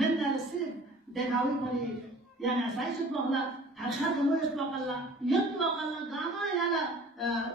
من السر دعاوي بني يعني أساس يطلقلا هذا كم يطلقلا يطلقلا غاما يلا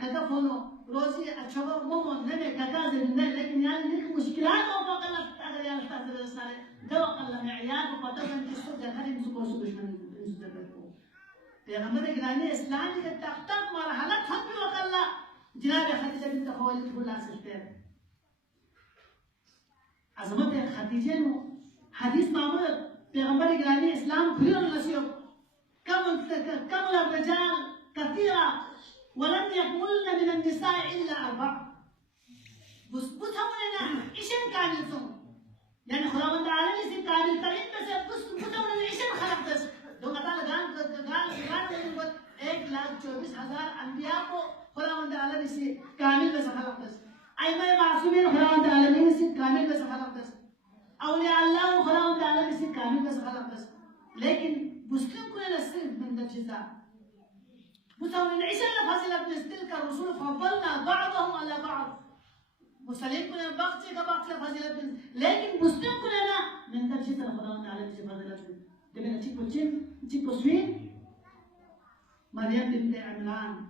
كذا فلو روزي أشوفه مو نبي كذا زين لكن يعني نك مشكلات أو بقلا أغير يلا تأثير السنة ده بقلا معيار وقدرنا نشوف ده خلينا نسوق دشمن نسوق ده پیغمبر گرامی اسلامی کے تختق مرحلہ تھم بھی وقلا جناب خدیجہ بنت خویلد کو لا سکتے ہیں عظمت خدیجہ نو حديث معمول پیغمبر گرامی اسلام كلنا نسيب كمل الرجال كثيرا ولم يكملن من النساء الا 4 بس بتهمنا ايش كامل سو يعني خداوند عالمي سي كامل ترين بس بتهمنا ايش خلق بس دو قال 1,24,000 انبياء کو خداوند عالمي سي كامل بس خلق بس ائمه معصومين خداوند عالمي سي كامل بس خلق بس أولياء الله وخلاهم تعالى بس كامل بس خلاص بس لكن مسلم كلنا السر من الجزاء مسلم نعيش الفاصلة بس تلك الرسول فضلنا بعضهم على بعض مسلم كلنا بقتي كبقتي الفاصلة بس لكن مسلم كلنا من الجزاء خلاهم تعالى بس فاصلة بس دبنا تيجي سوين مريم بنت عمران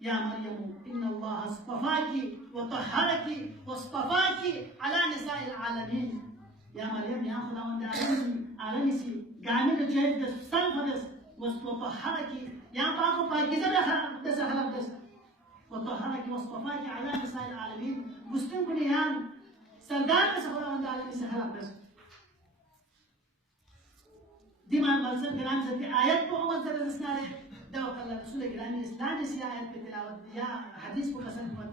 يا مريم إن الله اصطفاك وطهرك واصطفاك على نساء العالمين يا مريم يا خداوند عالمي سي قامل جهد سلفدس وطهرك يا باقو باقيزة بس خلق بس وطهرك واصطفاك على نساء العالمين مسلم كنيان سردار بس خداوند عالمي سي خلق بس دي ما ملزم كلام سدي آيات کو عمر سر رسناره دو قال رسول الله اسلام سي آيات بتلاوت يا حديث کو قسم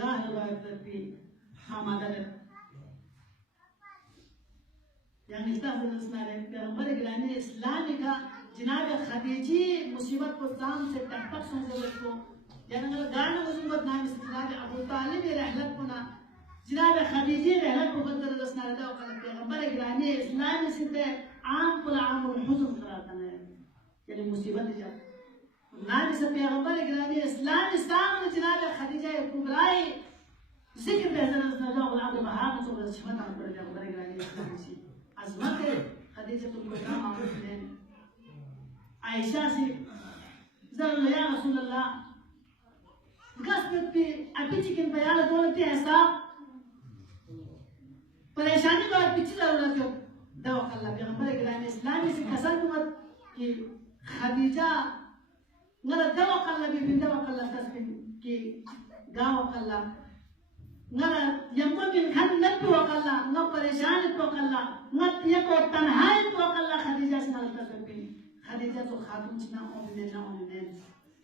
درگاه روایت رفتی حامدر يعني استاذ الاسناد پیغمبر گرامی اسلامی کا جناب خدیجی مصیبت کو تام سے تک سن کو يعني قال مصیبت نام سے جناب ابو طالب رحلت کو نا جناب خدیجی رحلت کو بدر الاسناد دا پیغمبر گرامی اسلامی سے عام كل عام الحزن قراتنا يعني مصیبت جب نام سے پیغمبر گرامی اسلام اسلام جناب خدیجہ کبرائے ذکر بهذا الاسناد دا عبد الوهاب صلى الله عليه وسلم پیغمبر گرامی اسلامی عظمت خدیجہ الکبریٰ معروف ہے عائشہ سے ضرور یا رسول اللہ قصبت پہ ابھی چکن بیان دولتی حساب پریشانی کو پیچھے ضرورت ہے دوق اللہ پیغمبر گرامی اسلامی سے قسم مت کہ خدیجہ نرى دوق الله بندوق الله تسبين كي قاوق الله نرى يمكن كان نتوق الله نبرشان توق الله نت يكو تنهاي توق الله خديجة سنال تسبين خديجة تو خاتم سنا أمين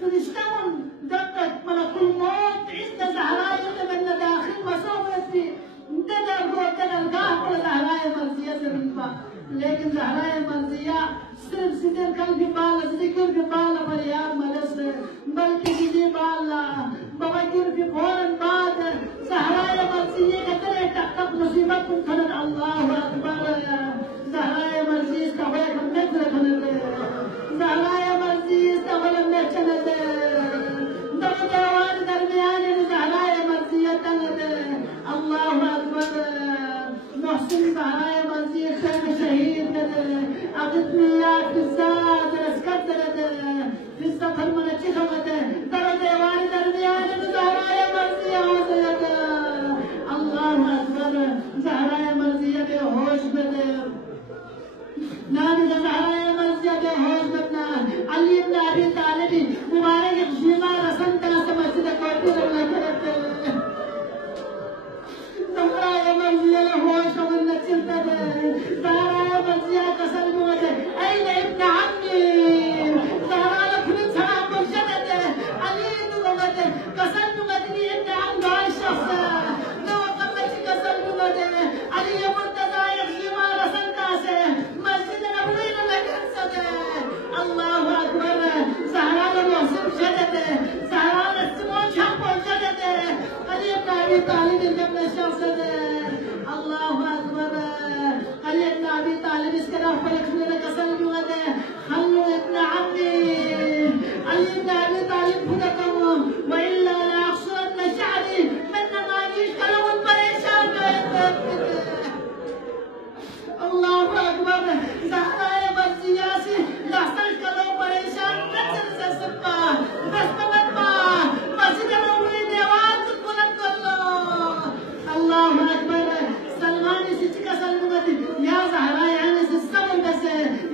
فنشتغل دقت ملك الموت عند زهراء يتبنى داخل وصوبتي ندى القوة القاه ولا زهراء مرزية سبنبا لكن زهراء مرزية صرف سدر قلبي بالا ذكر في بالا فرياد مدس بلكي جدي بالا بوجر في فورن بعد زهراء مرزية كتره تحتق مصيبتكم خلد الله أكبر زهراء مرزية استويت النكرة خلد زهراء مرزية استويت النكرة درجوان درمیان زهراء مرزیہ تنگ اللہ اکبر محسن زهراء مرزیہ تنگ شہید اغتنیات في الزاد رسکت في السفر من چخمت درجوان درمیان زهراء مرزیہ حاضرت اللہ اکبر زهراء مرزیہ بے ہوش بد نام زهراء مرزیہ بے ہوش بدنا علی بن ابی طالب مبارک خیمہ رسن تاسه مسجد کوټه ولکرت زهراء مرزیہ ہوش من چلتا زهراء مرزیہ کسل موجه اين ابن عمي زهراء لكل سلام مرشدت علي دوغت کسل مدنی ابن عم عائشہ دو قبلت کسل مدنی علي مرتضى خیمہ رسن تاسه مسجد نبوی ولکرت الله اکبر زهراء محسن شدت زهراء السمو شاق شدت علي بن ابي طالب جب شخص الله اكبر علي بن ابي طالب اسكنا فرق من كسل بغد خلوا ابن عمي علي بن ابي طالب خدكم والا لا اخشرن شعري من نمانيش كلام بريشان الله اكبر زهراء مرزياسي لحظه كلام بريشان نزل سسبا بس بمدما مسجد نبوي ديوان بلند كله الله اكبر سلمان سيتك سلمت يا زهراء يعني السبب بس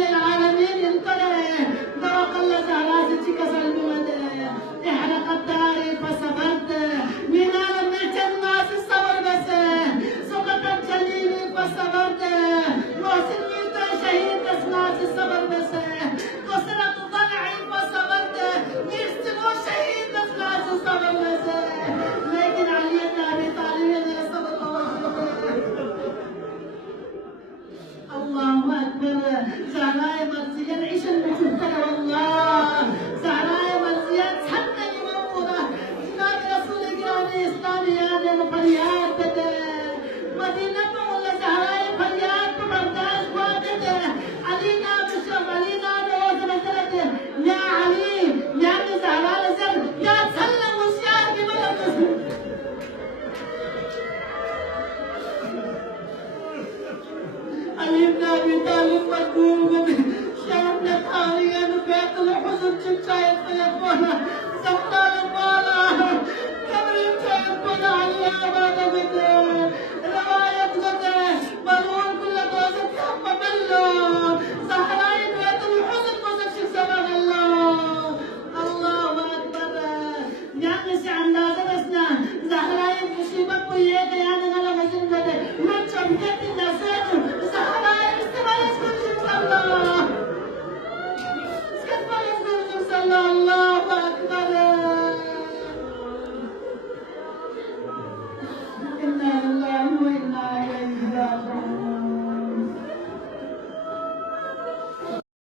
للعالمين انطلع ذوق الله زهراء سيتك سلمت احرقت داري فصبرت من عالم الناس الصبر بس سقطت جليلي فصبرت محسن شهيد ناس الصبر بس كسرت ضلعي فصبرت يرسموا شهيد ناس الصبر بس لكن علي بن ابي طالب صبر الله اكبر زهراء مرزية العيش المشترى والله زهراء مرزية حتى يموتها جناب رسول الكرام الاسلامي هذا الفريات مدينة ولا زهراء فريات علي بن ابي طالب مجبور شهدنا طاريا بيت الحزن شايف يقول زمطان المالا كبر شايف علي ما بدك